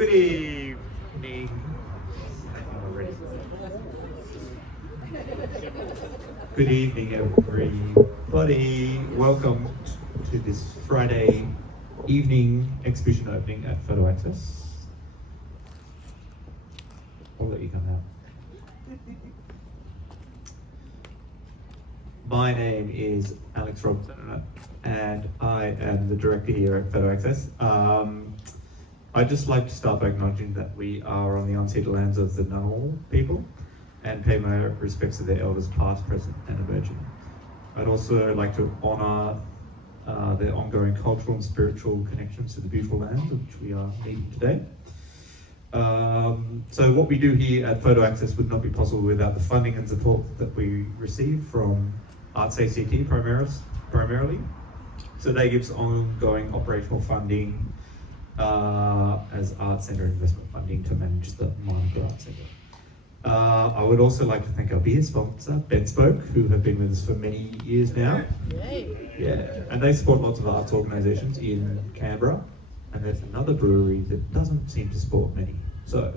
Good evening. Good evening, everybody. Welcome to this Friday evening exhibition opening at Photo Access. I'll let you come out. My name is Alex Robinson, and I am the director here at Photo Access. I'd just like to start by acknowledging that we are on the unceded lands of the Ngunnawal people and pay my respects to their elders past, present and emerging. I'd also like to honour their ongoing cultural and spiritual connections to the beautiful land which we are meeting today. So what we do here at Photo Access would not be possible without the funding and support that we receive from Arts ACT primarily. So they give us ongoing operational funding as Arts Centre investment funding to manage the Monica Arts Centre. I would also like to thank our beer sponsor, Ben Spoke, who have been with us for many years now. Yeah, and they support lots of arts organisations in Canberra, and there's another brewery that doesn't seem to support many. So,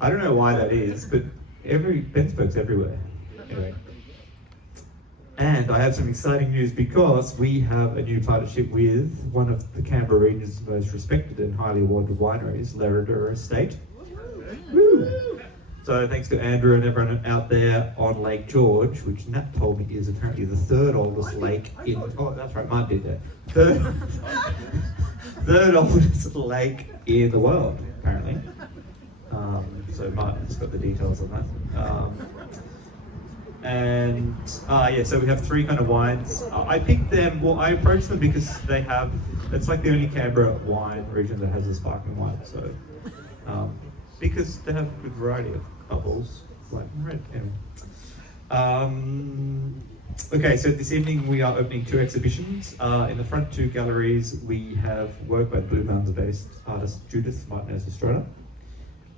I don't know why that is, but Ben Spoke's everywhere. Anyway. And I have some exciting news because we have a new partnership with one of the Canberra region's most respected and highly awarded wineries, Estrada Estate. Woo. So thanks to Andrew and everyone out there on Lake George, which Nat told me is apparently the third oldest lake in, oh that's right, Martin did that. Third oldest lake in the world, apparently. So Martin's got the details on that. So we have three kind of wines. I picked them, well I approached them because they have, it's like the only Canberra wine region that has a sparkling wine, so, because they have a good variety of bubbles, white and red, anyway. Okay, so this evening we are opening two exhibitions. In the front two galleries we have work by Blue Mountains-based artist Judith, Martinez, Estrada.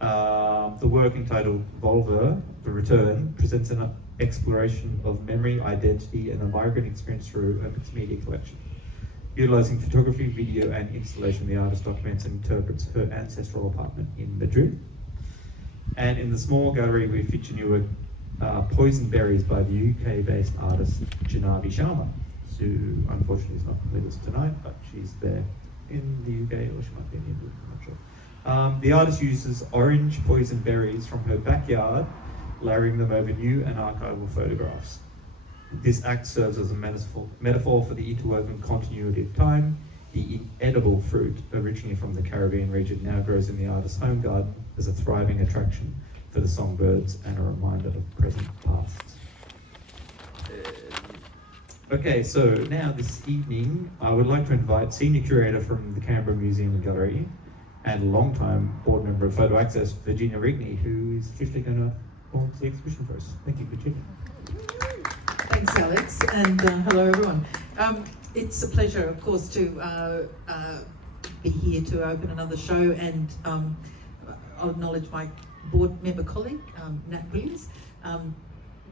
The work entitled Volver, The Return, presents an exploration of memory, identity, and the migrant experience through a mixed media collection. Utilising photography, video, and installation, the artist documents and interprets her ancestral apartment in Madrid. And in the small gallery, we feature new work, Poison Berries by the UK-based artist Janhavi Sharma, who unfortunately is not with us tonight, but she's there in the UK, or she might be in India, I'm not sure. The artist uses orange poison berries from her backyard, layering them over new and archival photographs. This act serves as a metaphor for the interwoven continuity of time. The inedible fruit, originally from the Caribbean region, now grows in the artist's home garden as a thriving attraction for the songbirds and a reminder of present past. Okay, so now this evening, I would like to invite Senior Curator from the Canberra Museum and Gallery and long-time board member of Photo Access, Virginia Rigney, who is officially going to launch the exhibition for us. Thank you, Virginia. Thanks, Alex, and hello, everyone. It's a pleasure, of course, to be here to open another show, and I'll acknowledge my board member colleague, Nat Williams.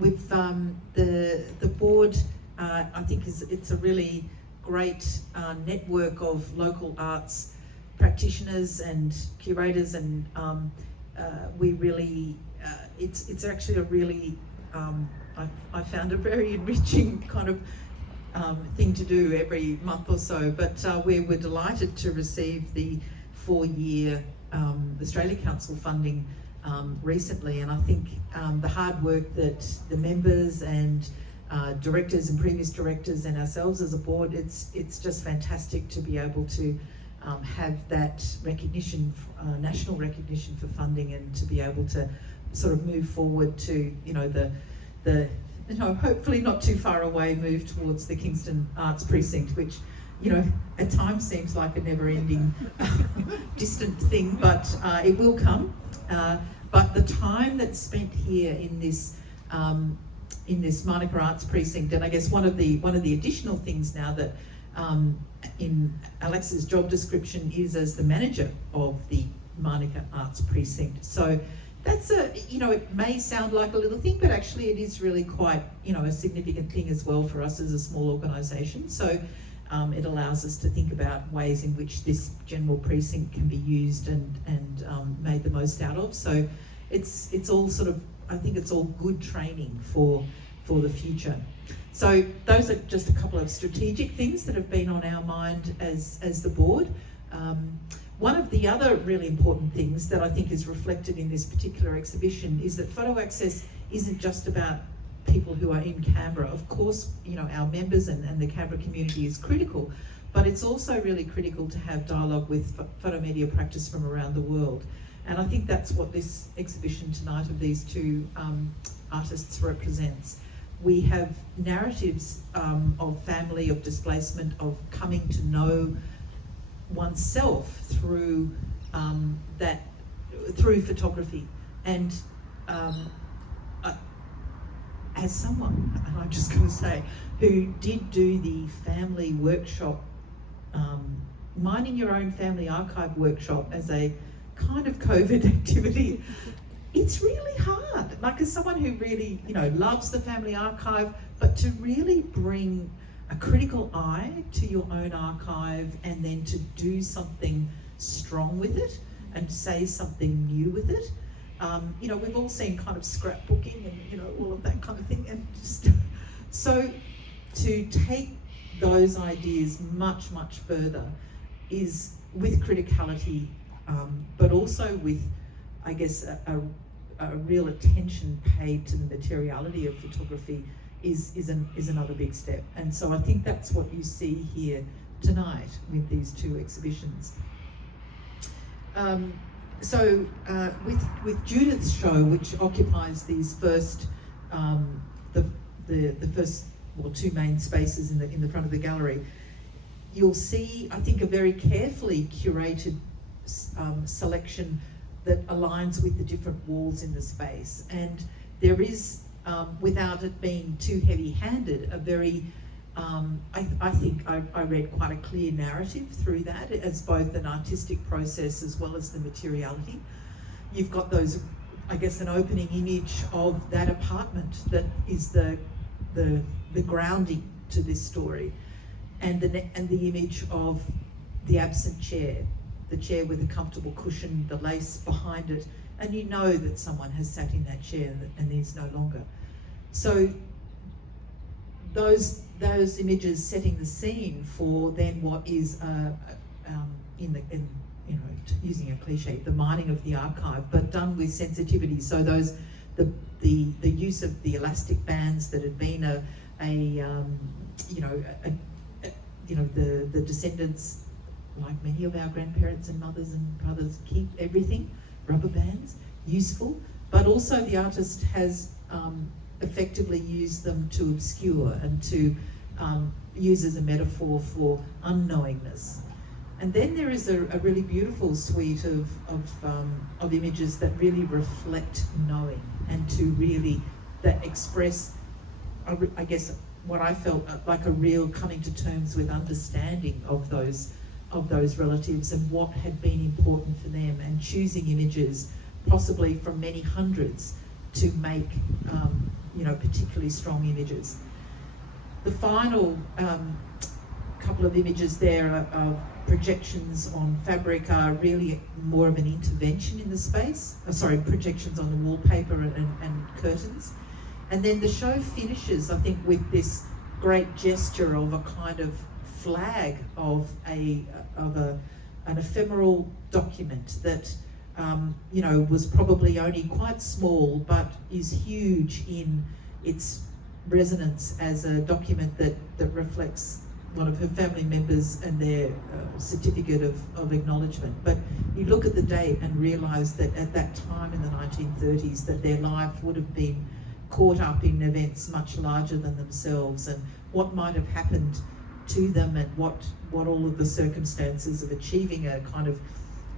With the board, I think it's a really great network of local arts practitioners and curators, and we really, it's actually a really, I found a very enriching kind of thing to do every month or so, but we were delighted to receive the 4-year Australia Council funding recently, and I think the hard work that the members and directors and previous directors and ourselves as a board, it's just fantastic to be able to have that recognition, national recognition for funding, and to be able to sort of move forward to, the hopefully not too far away move towards the Kingston Arts Precinct, which, at times seems like a never-ending distant thing, but it will come. But the time that's spent here in this Monica Arts Precinct, and I guess one of the additional things now that in Alex's job description is as the manager of the Monica Arts Precinct. So that's it may sound like a little thing, but actually it is really quite, a significant thing as well for us as a small organisation. So It allows us to think about ways in which this general precinct can be used and made the most out of. So it's all sort of, I think it's all good training for the future. So those are just a couple of strategic things that have been on our mind as the board. One of the other really important things that I think is reflected in this particular exhibition is that photo access isn't just about people who are in Canberra. Of course, you know, our members and the Canberra community is critical, but it's also really critical to have dialogue with photo media practice from around the world. And I think that's what this exhibition tonight of these two artists represents. We have narratives of family, of displacement, of coming to know oneself through through photography. And as someone, and I'm just going to say, who did do the family workshop, Minding Your Own Family Archive workshop as a kind of COVID activity, it's really hard. Like, as someone who really, you know, loves the family archive, but to really bring a critical eye to your own archive and then to do something strong with it and say something new with it. You know, we've all seen kind of scrapbooking and, you know, all of that kind of thing. And just, so to take those ideas much, much further is with criticality, but also with, I guess, a real attention paid to the materiality of photography is another big step. And so I think that's what you see here tonight with these two exhibitions. With Judith's show, which occupies these first, the first, well, two main spaces in the front of the gallery, you'll see, I think, a very carefully curated selection that aligns with the different walls in the space. And there is, without it being too heavy-handed, a very, I think I read quite a clear narrative through that as both an artistic process as well as the materiality. You've got those, I guess, an opening image of that apartment that is the grounding to this story, and the image of the absent chair, the chair with the comfortable cushion, the lace behind it, and you know that someone has sat in that chair and is no longer. So those images setting the scene for then what is using a cliche, the mining of the archive, but done with sensitivity. So the use of the elastic bands that had been the descendants, like many of our grandparents and mothers and brothers, keep everything, rubber bands, useful, but also the artist has effectively used them to obscure and to use as a metaphor for unknowingness. And then there is a really beautiful suite of images that really reflect knowing and to really, that express, I guess, what I felt like a real coming to terms with understanding of those relatives and what had been important for them, and choosing images, possibly from many hundreds, to make particularly strong images. The final couple of images there are projections on fabric, are really more of an intervention in the space. Projections on the wallpaper and curtains. And then the show finishes, I think, with this great gesture of a kind of flag of an ephemeral document that was probably only quite small, but is huge in its resonance as a document that reflects one of her family members and their certificate of acknowledgement. But you look at the date and realise that at that time in the 1930s, that their life would have been caught up in events much larger than themselves, and what might have happened to them, and what all of the circumstances of achieving a kind of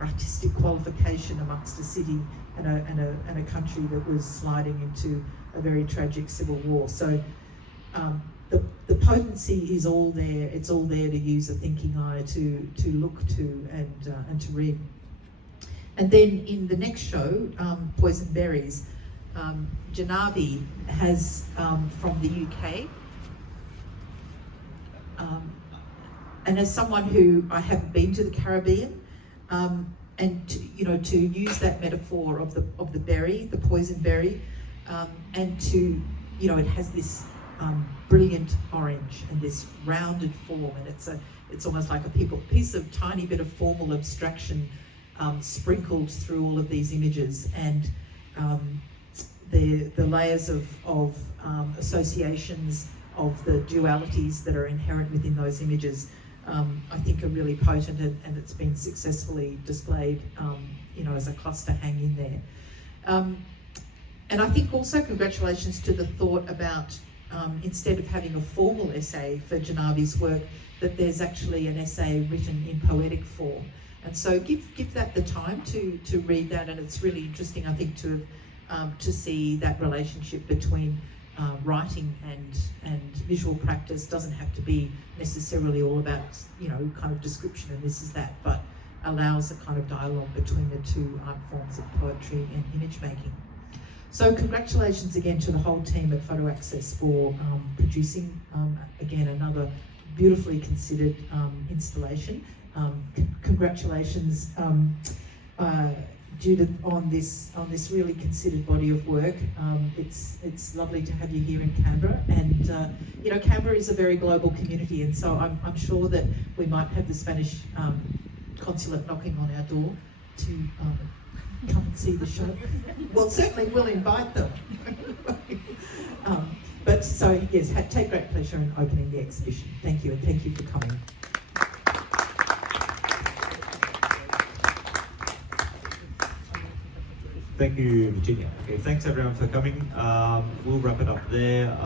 artistic qualification amongst a city and a country that was sliding into a very tragic civil war. So the potency is all there. It's all there to use a thinking eye to look to and to read. And then in the next show, Poison Berries, Janhavi has from the UK And as someone who I haven't been to the Caribbean, and to use that metaphor of the berry, the poison berry, and to it has this brilliant orange and this rounded form, and it's almost like a piece of tiny bit of formal abstraction sprinkled through all of these images, and the layers of associations of the dualities that are inherent within those images, I think are really potent, and it's been successfully displayed, as a cluster hang in there. And I think also congratulations to the thought about, instead of having a formal essay for Janhavi's work, that there's actually an essay written in poetic form. And so give that the time to read that, and it's really interesting, I think, to see that relationship between writing and visual practice. Doesn't have to be necessarily all about kind of description and this is that, but allows a kind of dialogue between the two art forms of poetry and image making. So congratulations again to the whole team at Photo Access for producing again another beautifully considered installation. Congratulations, Judith, on this really considered body of work. It's lovely to have you here in Canberra, and Canberra is a very global community, and so I'm sure that we might have the Spanish consulate knocking on our door to come and see the show. Well, certainly we'll invite them. But so yes, take great pleasure in opening the exhibition. Thank you, and thank you for coming. Thank you, Virginia. Okay, thanks everyone for coming. We'll wrap it up there.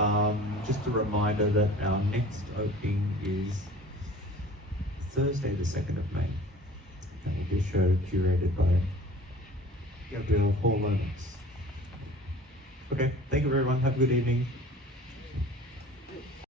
Just a reminder that our next opening is Thursday, the 2nd of May. That will be a show curated by Gabriel Hall. Okay, thank you everyone. Have a good evening.